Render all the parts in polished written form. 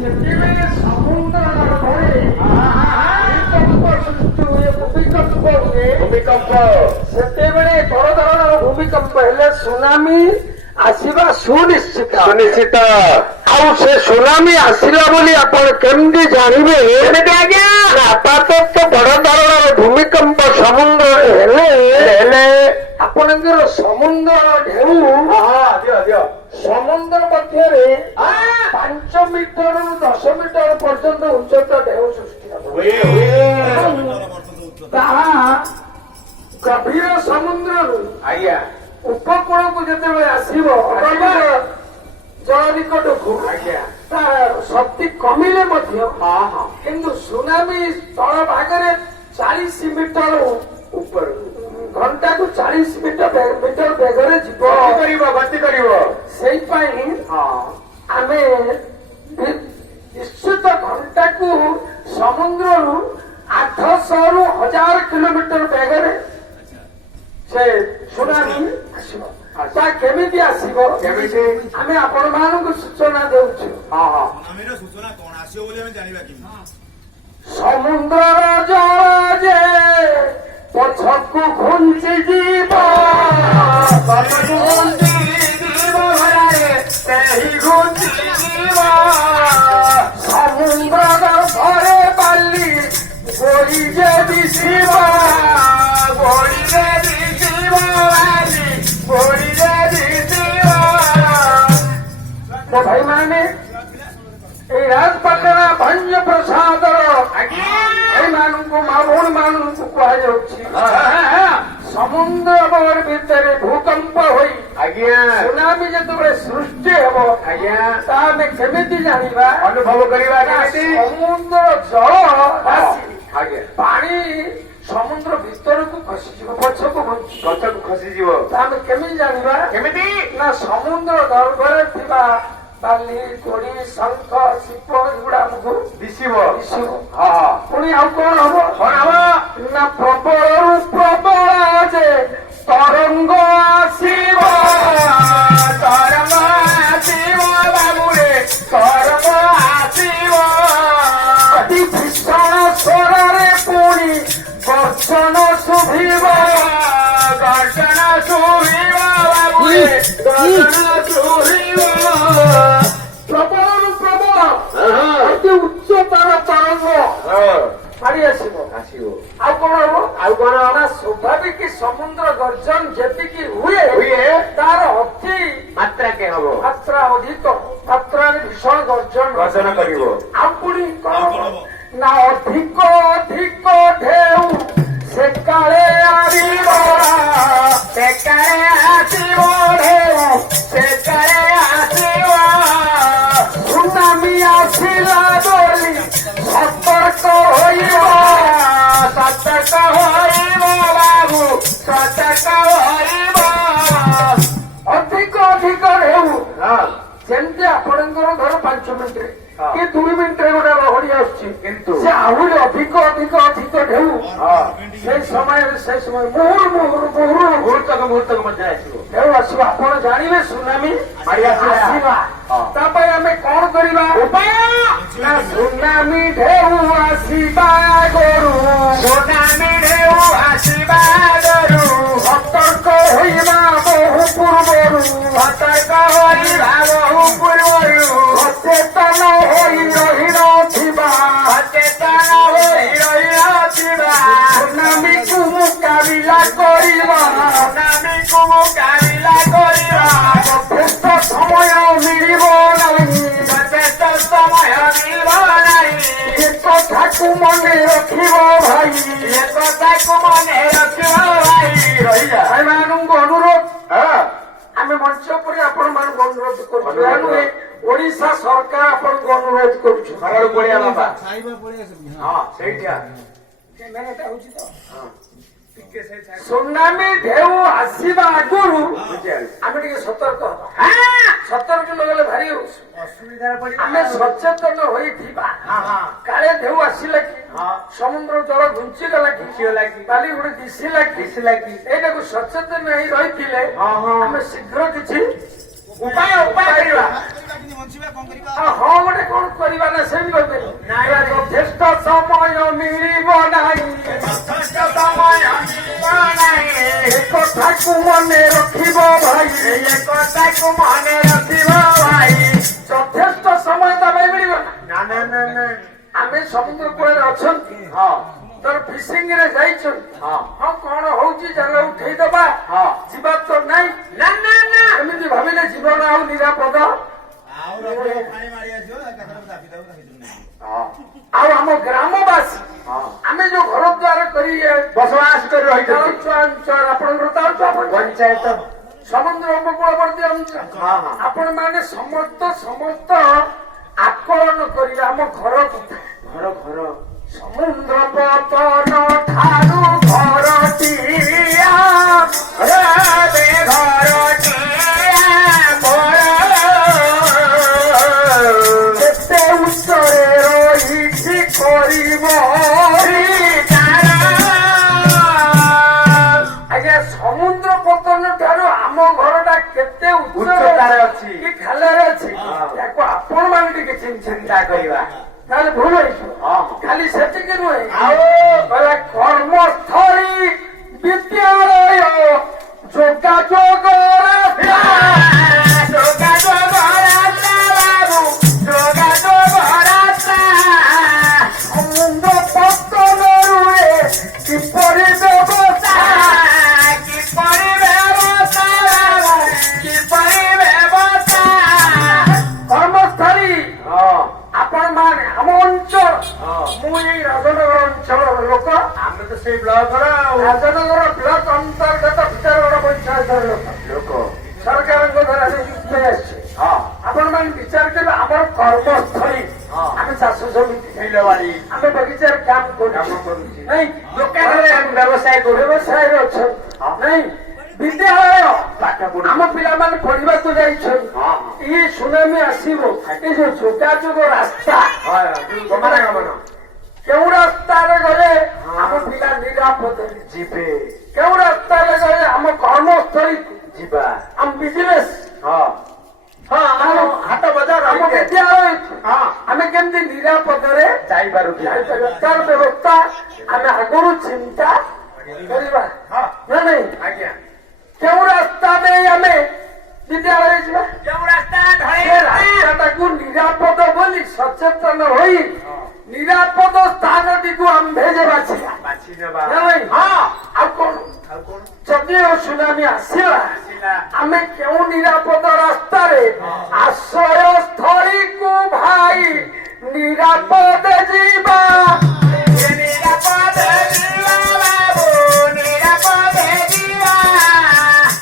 ଯେତେବେଳେ ସମୁଦ୍ରର ଧରେ ଭୂମିକମ୍ପ ସୃଷ୍ଟି ହୁଏ, ଭୂମିକମ୍ପ ହୁଏ, ସେତେବେଳେ ବଡ ଧରଣର ଭୂମିକମ୍ପ ହେଲେ ସୁନାମି ଆସିବା ସୁନିଶ୍ଚିତ। ଆଉ ସେ ସୁନାମି ଆସିଲା ବୋଲି ଆପଣ କେମିତି ଜାଣିବେ? କେମିତି ଆଜ୍ଞା? ଆପାତତଃ ବଡ ଧରଣର ଭୂମିକମ୍ପ ସମୁଦ୍ରରେ ହେଲେ ଆପଣଙ୍କର ସମୁଦ୍ର ଢେଉ ସମୁଦ୍ର ମଧ୍ୟରେ 5 ମିଟରରୁ 10 ମିଟର ପର୍ଯ୍ୟନ୍ତ ଉଚ୍ଚତା ଢେଉ ସୃଷ୍ଟି ହେବ। ତାହା ଗଭୀର ସମୁଦ୍ରରୁ ଆଜ୍ଞା ଉପକୂଳକୁ ଯେତେବେଳେ ଆସିବ ଜଳ ନିକଟକୁ ତାର ଶକ୍ତି କମିଲେ ମଧ୍ୟ କିନ୍ତୁ ସୁନାମି ସ୍ଥଳ ଭାଗରେ 40 ମିଟର ଉପରେ ଘଣ୍ଟାକୁ 40 ମିଟର ବେଗରେ ଗତି କରିବ। ସେଇପାଇଁ ଆମେ ନିଶ୍ଚିତ ଘଣ୍ଟାକୁ ସମୁଦ୍ରରୁ 800ରୁ 1000 କିଲୋମିଟର ବେଗରେ ସେ ସୁନାମି ଆସିବ। ତା କେମିତି ଆସିବ ଆମେ ଆପଣମାନଙ୍କୁ ସୂଚନା ଦେଉଛୁ। ସମୁଦ୍ରର ଜଳ ଯେ ପଛକୁ ଘୁଞ୍ଚି ଯିବ, ସମୁଦ୍ରର ଘରେ ବାଲି ଗୋଳି ଯେ ଦିଶିବ, ଗୋଳିରେ ଦିଶିବ ବାଲି, ଗୋଳିରେ ଦିଶିବ। ମୋ ଭାଇମାନେ ଏଇ ରାଜପାଟଣା ଭଞ୍ଜ ପ୍ରସାଦର ଏମାନଙ୍କୁ ମା ଭଉଣୀ ମାନଙ୍କୁ କୁହାଯାଉଛି ସମୁଦ୍ର ଭିତରେ ଭୂକମ୍ପ ହୋଇ ସୁନାମି ଯେତେବେଳେ ସୃଷ୍ଟି ହେବ ତା ଆମେ କେମିତି ଜାଣିବା, ଅନୁଭବ କରିବା? ସମୁଦ୍ର ଜଳ ଆସି ପାଣି ସମୁଦ୍ର ଭିତରକୁ ଖସିଯିବ, ପଛକୁ ଖସିଯିବ। ଆମେ କେମିତି ଜାଣିବା? କେମିତି ନା ସମୁଦ୍ର ଗର୍ଭରେ ଥିବା ବାଲି ଗୋଡ଼ି ଶଙ୍ଖ ଶିଳ୍ପ ଏଗୁଡା ଆମକୁ ଦିଶିବ। ପୁଣି ଆଉ କଣ ହବ ନା ପ୍ରବଳରୁ ପ୍ରବଳ ଯେ ତରଙ୍ଗ ଆସିବ, ବାବୁରେ ତରଙ୍ଗ ଆସିବ। ଅତି ଭୀଷଣ ସ୍ୱରରେ ପୁଣି ଗର୍ଜନ ଶୁଭିବ, ବାବୁରେ ଗର୍ଜନ ଶୁଭିବ। ପ୍ରବଳରୁ ପ୍ରବଳ ଅତି ଉଚ୍ଚତାର ତରଙ୍ଗ ମାଡ଼ି ଆସିବ। ଆଉ କଣ ହବ? ଆଉ କଣ ନା ସ୍ୱାଭାବିକ ସମୁଦ୍ର ଗର୍ଜନ ଯେତିକି ହୁଏ ତାର ଅତି ମାତ୍ରା ଅଧିକ ମାତ୍ରାରେ ଭୀଷଣ ଗର୍ଜନ କରିବ। ଆଉ ପୁଣି କଣ ନା ଅଧିକ ଢେଉ ସେକାଳେ ଆସିବ, ଢେଉ ସେକାଳେ ଆସିବ। ସୁନାମି ଆସିଲା ବୋଲି ସତର୍କ ହୋଇବ, ବାବୁ ସତର୍କ ହୋଇବ। ଅଧିକ ଢେଉ ଯେମିତି ଆପଣଙ୍କର ଧର 5 ମିନିଟରେ କି 2 ମିନିଟରେ ଗୋଟେ ଲହଡ଼ି ଆସୁଛି, କିନ୍ତୁ ସେ ଆହୁରି ଅଧିକ ଢେଉ ସେଇ ସମୟ ମୁହୂର୍ତ୍ତକ ମଧ୍ୟ ଆସିବ, ଢେଉ ଆସିବ। ଆପଣ ଜାଣିବେ ସୁନାମି ଆସିବା। ତା ପାଇଁ ଆମେ କଣ କରିବା? ନା ସୁନାମି ଢେଉ ଆସିବା ଆଗରୁ, ସତର୍କ ହୋଇବା ବହୁ ପୂର୍ବରୁ, ସଚେତନ ହୋଇ ରହିନଥିବା, ସୁନାମିକୁ ମୁକାବିଲା କରିବା, ଯଥେଷ୍ଟ ସମୟ ମିଳିବ ନାହିଁ, ଏକଥାକୁ ମନେ ରଖିବ ଭାଇ, ଏମାନଙ୍କୁ ଅନୁରୋଧ ଆମେ ମଞ୍ଚ ଉପରେ ଆପଣମାନଙ୍କୁ ଅନୁରୋଧ କରୁଛୁ। ଆମେ ଓଡିଶା ସରକାର ଆପଣଙ୍କୁ ଅନୁରୋଧ କରୁଛୁ। ସୁନାମି ଢେଉ ଆସିବା ଆଗରୁ ଆମେ ଟିକେ ସତର୍କ ନଗଲେ ଭାରି ଅସୁବିଧାରେ ପଡିବା। ଆମେ ସଚେତନ ହୋଇଥିବା, କାଳେ ଢେଉ ଆସିଲା କି ସମୁଦ୍ର ଜଳ ଘୁଞ୍ଚିଗଲା କି ବାଲି ଗୋଟେ ଦିଶିଲା କି ଏଇଟାକୁ ସଚେତନ ହେଇ ରହିଥିଲେ ଆମେ ଶୀଘ୍ର କିଛି ଉପାୟ କରିବା ହଁ ଗୋଟେ କଣ କରିବା ନା ସେମିତି କହିପାରିବ ଯଥେଷ୍ଟ ସମୟ ମିଳିବ ନାହିଁ ଏ କଥାକୁ ମନେ ରଖିବ ଭାଇ ଯଥେଷ୍ଟ ସମୟ ତା ପାଇଁ ମିଳିବ ନା ଆମେ ସମୁଦ୍ର କୂଳରେ ଅଛନ୍ତି ତୋର ଫିସିଂ ରେ ଯାଇଛନ୍ତି ହଁ କଣ ହଉଛି ଜାଲ ଉଠେଇଦବା ଯିବା ତ ନାଇଁ ଏମିତି ଭାବିଲେ ଜୀବନ ଆଉ ନିରାପଦ ଆଉ ଆମ ଗ୍ରାମବାସୀ ଆମେ ଯୋଉ ଘର ଦ୍ୱାର କରି ବସବାସ କରି ରହିଛନ୍ତି ଆପଣଙ୍କର ତ ପଞ୍ଚାୟତ ସମୁଦ୍ର ଉପକୂଳବର୍ତ୍ତୀ ଅଞ୍ଚଳ ଆପଣ ମାନେ ସମସ୍ତ ଆକଳନ କରିବେ ଆମ ଘର କଥା ଘର ସମୁଦ୍ର ପତନ ଠାରୁ ଘରଟିଆ କେତେ ଉଚ୍ଚରେ ରହିଛି କରିବ ଆଜ୍ଞା ସମୁଦ୍ର ପତନ ଠାରୁ ଆମ ଘରଟା କେତେ ଉଚ୍ଚତାରେ ଅଛି କି ଖାଲରେ ଅଛି ତାକୁ ଆପଣ ମାନେ ଟିକେ ଚିନ୍ତା କରିବା ତାହେଲେ ଭୁଲ ହେଇଯିବ ଖାଲି ସେତିକି ନୁହେଁ ଆଉ କହିଲା କର୍ମସ୍ଥଳୀ ବିଦ୍ୟାଳୟ ଯୋଗାଯୋଗ ସମୁଦ୍ର ପତନରୁ କିପରି ବ୍ୟବସ୍ଥା କର୍ମସ୍ଥଳୀ ଆପଣ ମାନେ ଆମ ଅଞ୍ଚଳ ମୁଁ ଏଇ ରାଜନଗର ଅଞ୍ଚଳର ଲୋକ ଆମେ ତ ସେଇ ବ୍ଲକର ରାଜନଗର ବ୍ଲକ ଅନ୍ତର୍ଗତ ଭିତରଗଡ଼ ପଞ୍ଚାୟତର ଲୋକ ସରକାରଙ୍କ ଦ୍ୱାରା ନିଯୁକ୍ତି ଆସିଛି ଆପଣ ମାନେ ବିଚାର କରିବେ ଆମର କର୍ମସ୍ଥଳୀ ଆମେ ଚାଷ ଜମି ଆମେ ବଗିଚାରେ କାମ କରୁଛୁ ନାଇଁ ଦୋକାନରେ ବ୍ୟବସାୟରେ ଅଛନ୍ତି ନାଇଁ ବିଦ୍ୟାଳୟ ଆମ ପିଲାମାନେ ପଢିବାକୁ ଯାଇଛନ୍ତି ଇଏ ସୁନାମି ଆସିବ ଏ ଯୋଉ ଯୋଗାଯୋଗ ରାସ୍ତା କେଉଁ ରାସ୍ତାରେ ଗଲେ ଆମ ପିଲା ନିରାପଦରେ ଯିବେ କେଉଁ ରାସ୍ତାରେ ଗଲେ ଆମ କର୍ମସ୍ଥଳୀକୁ ଯିବା ଆମ ବିଜନେସ୍ ହାଟ ବଜାର ଆମ ବିଦ୍ୟାଳୟ ଆମେ କେମିତି ନିରାପଦରେ ଯାଇପାରୁ ତାର ବ୍ୟବସ୍ଥା ଆମେ ଆଗରୁ ଚିନ୍ତା କରିବା ନା ନାଇଁ ଆଜ୍ଞା କେଉଁ ରାସ୍ତା ଦେଇ ଆମେ ବିଦ୍ୟାଳୟ ଯିବା କେଉଁ ରାସ୍ତାଟାକୁ ନିରାପଦ ବୋଲି ସଚେତନ ହୋଇ ନିରାପଦ ସ୍ଥାନଟିକୁ ଆମ୍ଭେ ଯେ ବାଛିବା ଆଉ କଣ ଯଦି ସୁନାମି ଆସିଲା ଆମେ କେଉଁ ନିରାପଦ ରାସ୍ତାରେ ଆଶ୍ରୟ ସ୍ଥଳୀକୁ ଭାଇ ନିରାପଦ ଯିବା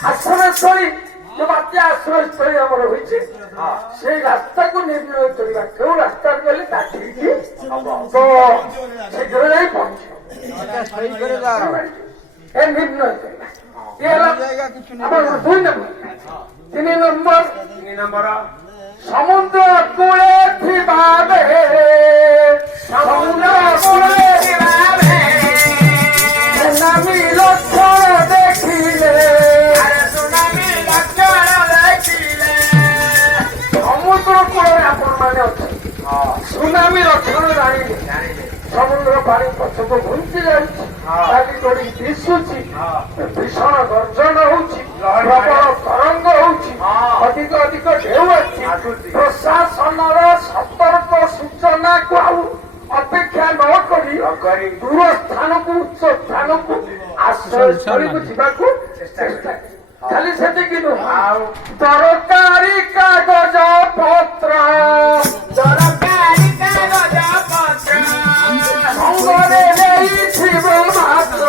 ଆଶ୍ରୟସ୍ଥଳୀ ଯୋଉ ବାତ୍ୟା ଆଶ୍ରୟସ୍ଥଳୀ ଆମର ହୋଇଛି ସେଇ ରାସ୍ତାକୁ ନିର୍ଣ୍ଣୟ କରିବା କେଉଁ ରାସ୍ତାରେ ଗଲେ ତା ଠିକ ହବ ତ ଶୀଘ୍ର ଯାଇ ପହଞ୍ଚିବ ଏ ନିର୍ଣ୍ଣୟ କରିବା ଆମର 2 ନମ୍ବର 3 ନମ୍ବର ସମୁଦ୍ର କୂଳେ ଥିବା ସୁନାମି ଲକ୍ଷଣ ଦେଖିଲେ ସମୁଦ୍ର କୂଳରେ ଆପଣ ମାନେ ଅଛନ୍ତି ସୁନାମି ଲକ୍ଷଣ ଜାଣିଲେ ସମୁଦ୍ର ପାଣି ପଛକୁ ଘୁଞ୍ଚି ଯାଉଛି ନଦୀ ତୋଡ଼ି ଦିଶୁଛି ଭୀଷଣ ଗର୍ଜନ ହଉଛି ପ୍ରବଳ ତରଙ୍ଗ ହଉଛି ଅଧିକ ଢେଉ ଅଛି ପ୍ରଶାସନର ସତର୍କ ସୂଚନାକୁ ଆଉ ଅପେକ୍ଷା ନ କରି ଦୂର ସ୍ଥାନକୁ ଉଚ୍ଚ ସ୍ଥାନକୁ ଆଶ୍ରୟସ୍ଥଳୀକୁ ଯିବାକୁ ଚେଷ୍ଟା ଖାଲି ସେତିକି ନୁହଁ ଆଉ ଦରକାରୀ କାଗଜ ପତ୍ର ସଙ୍ଗରେ ନେଇଥିବ ମାତ୍ର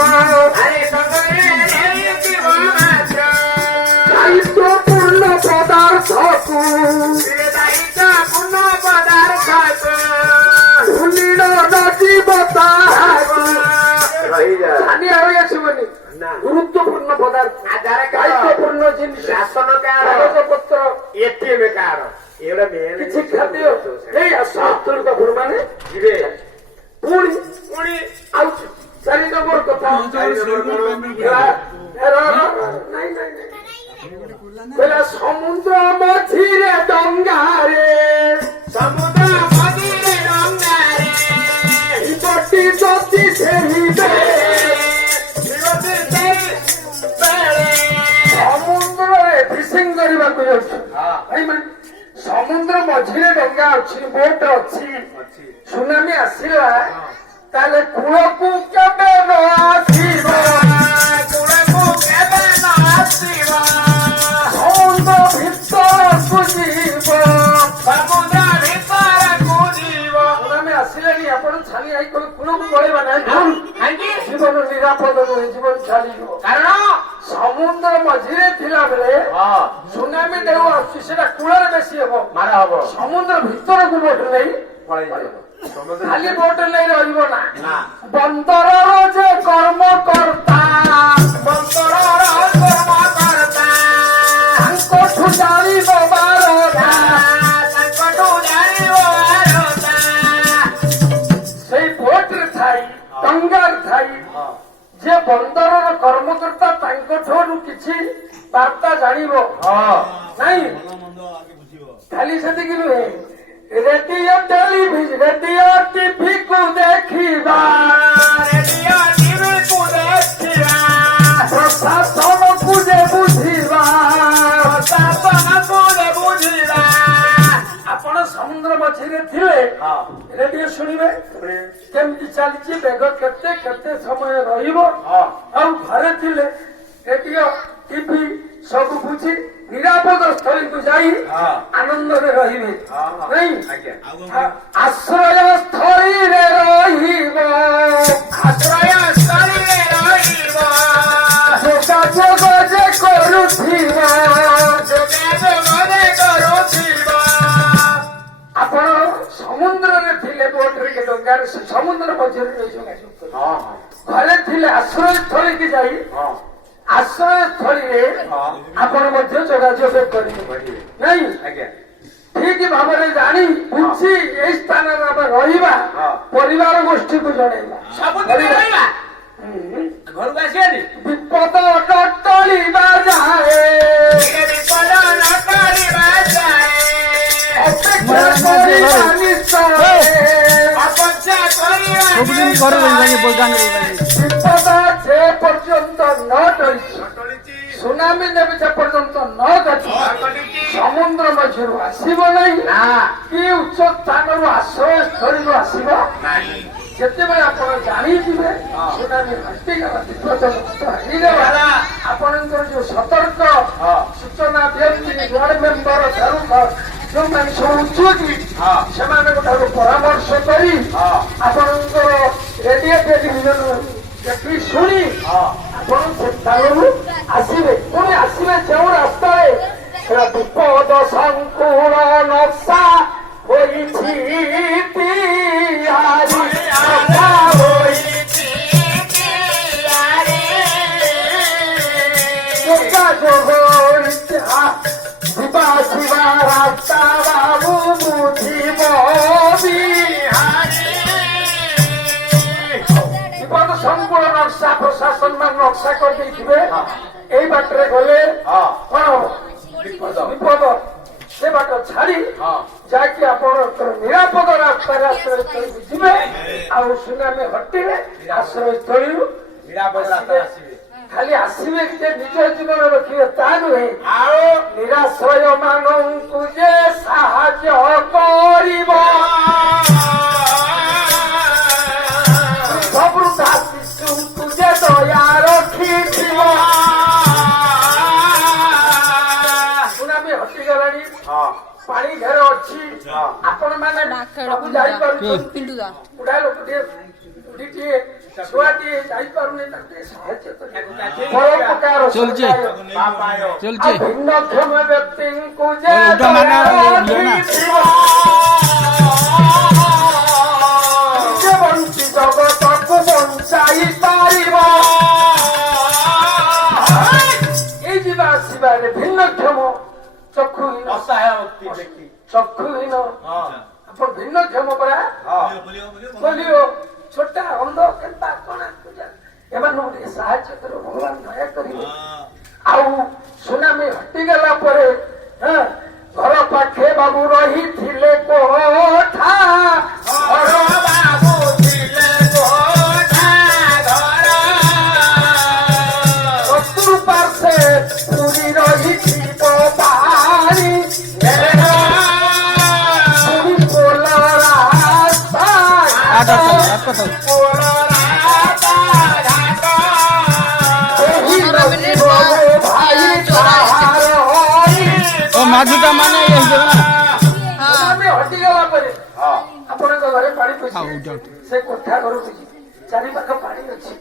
ଦାୟିତ୍ୱପୂର୍ଣ୍ଣ ପଦାର୍ଥକୁ ଧୂଳିର ନଯିବ ତାହାକୁ ସ୍ଥାନୀୟ ହୋଇ ଆସିବନି ଗୁରୁତ୍ୱପୂର୍ଣ୍ଣ ପଦାର୍ଥ ଦାୟିତ୍ୱପୂର୍ଣ୍ଣ ଜିନିଷ ରାସନ କାର୍ଡ ପତ୍ର ଏଟିଏମ କାର୍ଡ ଏଗୁଡା କିଛି ଖାଦ୍ୟ ଏଇ ଆଶ୍ରୟସ୍ଥଳୀ ପାଖରୁ ମାନେ ଯିବେ ପୁଣି ଆଉ 4 ନମ୍ବର କଥା ନାଇଁ କହିଲା ସମୁଦ୍ର ମଝିରେ ଡଙ୍ଗାରେ ସମୁଦ୍ର ମଝିରେ ଡଙ୍ଗାରେ ବଟି ଯଦି ସେହି ବିରୋଧୀ ସେଇ ବେଳେ ସମୁଦ୍ରରେ ଫିସିଂ କରିବାକୁ ଯାଉଛୁ ସମୁଦ୍ର ମଝିରେ ଡଙ୍ଗା ଅଛି ବୋଟ ଅଛି ସୁନାମି ଆସିଲା ତାହେଲେ କୂଳକୁ କେବେ ନ ଆସିବ କୂଳକୁ କେବେ ନ ଆସିବ ସମୁଦ୍ର ଭିତରକୁ ଯିବ ସମୁଦ୍ର ଭିତରକୁ ଯିବ ସୁନାମି ଆସିଲେଣି ଆପଣ ଛାନି ଆଇ କୂଳକୁ ପଳେଇବା ନାହିଁ କାହିଁକି ଜୀବନ ନିରାପଦ ନୁହେଁ ଜୀବନ ଚାଲିଯିବ କାରଣ ସମୁଦ୍ର ମଝିରେ ଥିଲା ବେଳେ ସୁନାମି ଢେଉ ଆସୁଛି ସେଟା କୂଳରେ ବେଶୀ ହବ ମାଡ଼ ହବ ସମୁଦ୍ର ଭିତରକୁ ବୋଟ ନେଇ ଖାଲି ବୋଟ ନେଇ ରହିବ ନା ବନ୍ଦରର ଯେ କର୍ମକର୍ତ୍ତା ବନ୍ଦରର କର୍ମକର୍ତ୍ତା ତାଙ୍କଠୁ ଜାଣିବ ବାରଟା ତାଙ୍କଠୁ ଜାଣିବ ବାରଟା ସେଇ ବୋଟରେ ଥାଇ ଡଙ୍ଗାରେ ଥାଇ ଯେ ବନ୍ଦରର କର୍ମକର୍ତ୍ତା ତାଙ୍କଠାରୁ କିଛି ବାର୍ତ୍ତା ଜାଣିବ ନାଇଁ ଖାଲି ସେତିକି ନୁହେଁ ରେଡିଓ ଟେଲିଭିଜନ ରେଡିଓ ଟିଭିକୁ ଦେଖିବା ରେଡିଓ ଟିଭିକୁ ଦେଖିବା ପ୍ରଶାସନକୁ ଯେ ବୁଝିବା ପ୍ରଶାସନକୁ ଯେ ବୁଝିବା ଆପଣ ସମୁଦ୍ର ମଝିରେ ଥିଲେ ରେଡିଓ ଶୁଣିବେ କେମିତି ଚାଲିଛି ବେଗ କେତେ କେତେ ସମୟ ରହିବ ଆଉ ଘରେ ଥିଲେ ରେଡିଓ ଟିଭି ସବୁ ବୁଝି ନିରାପଦ ସ୍ଥଳୀକୁ ଯାଇ ଆନନ୍ଦରେ ରହିବେ ନାଇଁ ଆଶ୍ରୟ ସ୍ଥଳୀରେ ରହିବ ଆଶ୍ରୟ ସ୍ଥଳୀରେ ରହିବ ଯୋଗାଯୋଗ ଯେ କରୁଥିବ ଯୋଗାଯୋଗରେ କରୁଥିବ ଆପଣ ସମୁଦ୍ରରେ ଥିଲେ ବୋଟରେ ଡଙ୍ଗାରେ ସମୁଦ୍ର ମଝିରେ ରହି ଯୋଗାଯୋଗ କରିବେ ଘରେ ଥିଲେ ଆଶ୍ରୟ ସ୍ଥଳୀକି ଯାଇ ଆଶ୍ରୟ ସ୍ଥଳୀରେ ଆପଣ ମଧ୍ୟ ଯୋଗାଯୋଗ କରିବେ ନାଇଁ ଠିକ ଭାବରେ ଜାଣି ବୁଝି ଏଇ ସ୍ଥାନରେ ଆମେ ରହିବା ପରିବାର ଗୋଷ୍ଠୀକୁ ଜଣେଇବା ସବୁଦିନ ରହିବା ଘରକୁ ଆସିବାନି ବିପଦ ଟଳିବା ଯାଏ ବିପଦ ନ କରିବା ଯାଏ ଅପେକ୍ଷା କରିବା ନିଶ୍ଚୟ ଅପେକ୍ଷା କରିବା ବିପଦ ଯେ ପର୍ଯ୍ୟନ୍ତ ନ ଟଳିଛି ସୁନାମି ନେବେ ଯେ ପର୍ଯ୍ୟନ୍ତ ନ ଗତି ସମୁଦ୍ର ମଝିରୁ ଆସିବ ନାହିଁ କି ଉଚ୍ଚ ସ୍ଥାନରୁ ଆଶ୍ରୟ ସ୍ଥଳୀରୁ ଆସିବ ଯେତେବେଳେ ଆପଣ ଜାଣିଯିବେ ସୁନାମି ଘଟିଗଲା ବିପଦମୁକ୍ତ ହେଇଗଲା ଆପଣଙ୍କର ଯୋଉ ସତର୍କ ସୂଚନା ଦିଅନ୍ତି ୱାର୍ଡ ମେମ୍ବର ଠାରୁ ଯୋଉମାନେ ସବୁ ଉଚ୍ଚକି ସେମାନଙ୍କ ଠାରୁ ପରାମର୍ଶ କରି ଆପଣଙ୍କର ରେଡିଓ ଟେଲିଭିଜନ ଦେଖି ଶୁଣି ଆପଣ ସେ ସ୍ଥାନରୁ ଆସିବେ ପୁଣି ଆସିବେ ଯେଉଁ ରାସ୍ତାରେ ସେଟା ବିପଦ ସଂକୁଳ ନକ୍ସା ହୋଇଛି ତିଆରି ଯୋଗାଯୋଗ ଯିବା ଆସିବା ରାସ୍ତା ବାବୁ ବୁଝିବ ବିପଦ ସଂକୁଳ ନକ୍ସା ପ୍ରଶାସନ ମାନେ ନକ୍ସା କରିଦେଇଥିବେ ଏଇ ବାଟରେ ଗଲେ କଣ ବିପଦ ସେ ବାଟ ଛାଡି ଯାହାକି ଆପଣଙ୍କର ନିରାପଦ ରାସ୍ତାରେ ଆଶ୍ରୟସ୍ଥଳୀକୁ ଯିବେ ଆଉ ସୁନାମି ହଟିଲେ ଆଶ୍ରୟସ୍ଥଳୀରୁ ଖାଲି ଆସିବେ ଯେ ନିଜ ଜୀବନ ରଖିବେ ତା ନୁହେଁ ଆଉ ନିରାଶ୍ରୟ ମାନଙ୍କୁ ଯେ ସାହାଯ୍ୟ କରିବ ବୃଦ୍ଧା ଶିଶୁଙ୍କୁ ଯେ ଦୟା ରଖିଥିବ ସୁନାମି ହଟିଗଲାଣି ପାଣି ଘେର ଅଛି ଆପଣ ମାନେ ସବୁ ଯାଇପାରୁଛନ୍ତି ବୁଢା ଲୋକଟିଏ ବୁଢୀଟିଏ ଛୁଆଟିଏ ଯାଇପାରୁନି ତାକୁ ଟିକେ ସାହାଯ୍ୟ ପରୋପକାର ଭିନ୍ନକ୍ଷମ ବ୍ୟକ୍ତିଙ୍କୁ ଯେ ବଞ୍ଚି ଜଗତକୁ ବଞ୍ଚାଇ ପାରିବ ଏଇ ଯିବା ଆସିବାରେ ଭିନ୍ନକ୍ଷମ ଚକ୍ଷୁହୀନ ଚକ୍ଷୁହୀନ ଆପଣ ଭିନ୍ନକ୍ଷମ ପରା ବୋଲିଓ ଛୋଟା ଅନ୍ଧ କେନ୍ତା କଣ ଏମାନଙ୍କୁ ଟିକେ ସାହାଯ୍ୟ କରିବ ଭଗବାନ ଦୟା କରିବେ ଆଉ ସୁନାମି ହଟିଗଲା ପରେ ଘର ପାଖେ ବାବୁ ରହିଥିଲେ କୋଠା ଘର ବାବୁ ଥିଲେ କୋଠା ଘର ଚତୁଃପାର୍ଶ୍ୱେ ପୁରୀ ରହିଥିବ ପାଣି ପୁରୀ ପୋଲ ରାସ୍ତା ଏହି ନଦୀର ଭାଇ ତାହାର ମାଝିଟା ମାନେ ଇଏ ହେଇଯିବ ନା ସୁନାମି ହଟିଗଲା ପରେ ଆପଣଙ୍କ ଘରେ ପାଣି ପଶି ସେ କୋଠା ଘରକୁ ଯିବେ ଚାରି ପାଖ ପାଣି ଅଛି